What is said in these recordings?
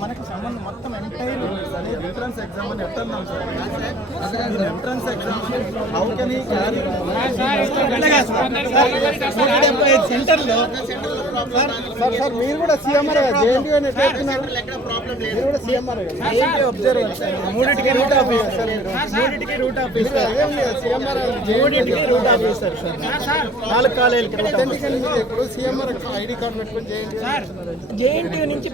మనకి సంబంధం మొత్తం ఎంటైర్ ఎంట్రన్స్ ఎగ్జామ్ అని ఎట్టున్నాం sir. Entrance exam how can we carry సెంటర్లో సార్ మీరు కూడా సీఎంఆర్ జేఎన్టీ మీరు కూడా సీఎంఆర్ అబ్జర్వ్ మూడింటికి రూట్ ఆఫీసర్ సార్. మూడింటికి రూట్ ఆఫీసర్ సీఎంఆర్ మూడింటికి రూట్ ఆఫీసర్ సార్. 4 కాలేజీలకి ఇప్పుడు సీఎంఆర్ ఐడి కార్డు పెట్టుకుని జేఎన్టీ నుంచి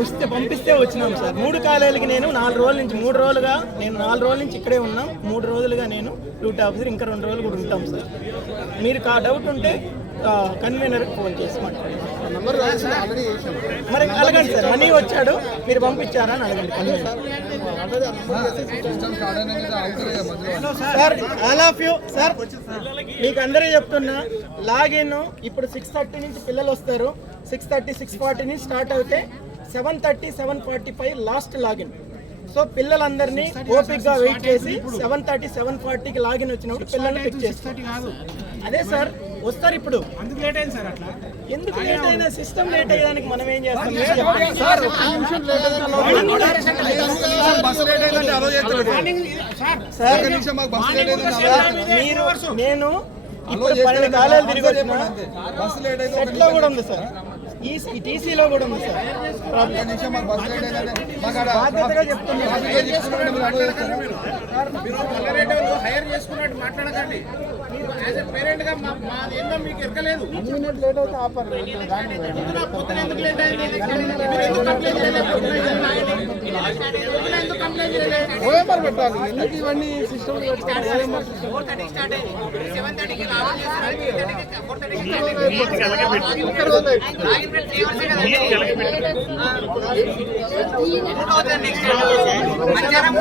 వస్తే పంపిస్తే వచ్చినాం సార్. 3 కాలేజీలకి నేను 4 రోజుల నుంచి 3 రోజులుగా నేను 4 రోజుల నుంచి ఇక్కడే ఉన్నాం. 3 రోజులుగా నేను రూట్ ఆఫీసర్, ఇంకా 2 రోజులు కూడా ఉంటాం సార్. మీరు డౌట్ ఉంటే కన్వీనర్కి ఫోన్ చేసి మాట్లాడండి. మరి అడగండి సార్, మనీ వచ్చాడు మీరు పంపించారా అని అడగండి sir. All of you sir, మీకు అందరూ చెప్తున్నా లాగిన్ ఇప్పుడు 6:30 నుంచి పిల్లలు వస్తారు. 6:30 6:40 నుంచి స్టార్ట్ అవుతే 7:30 7:45 లాస్ట్ లాగిన్. సో పిల్లలందరినీ ఓపిక్గా వెయిట్ చేసి 7:30 7:40కి లాగిన్ వచ్చినప్పుడు పిల్లల్ని పిక్ చేస్తారు. అదే సార్ వస్తారు. ఇప్పుడు ఎందుకు లేట్ అయింది సార్? అట్లా ఎందుకు లేట్ అయినా సిస్టమ్ లేట్ అయ్యేదానికి మనం ఏం చేస్తాం మీరు నేను ఇప్పుడు 12 కాలేజీలు తిరిగి వచ్చిన సెట్లో కూడా ఉంది సార్, ఈ టీసీలో కూడా ఉంది సార్. బాధ్యతగా చెప్తున్నా హైర్ చేసుకున్నట్టు మాట్లాడకండి. పేరెంట్ గా ఏందో మీకు ఎక్కలేదు. లేట్ అయితే ఆపర్ ఎందుకు లేట్ అయింది? ఓఎంఆర్ పెట్టాలి. ఎందుకు ఇవన్నీ సిస్టమ్ మధ్యాహ్నం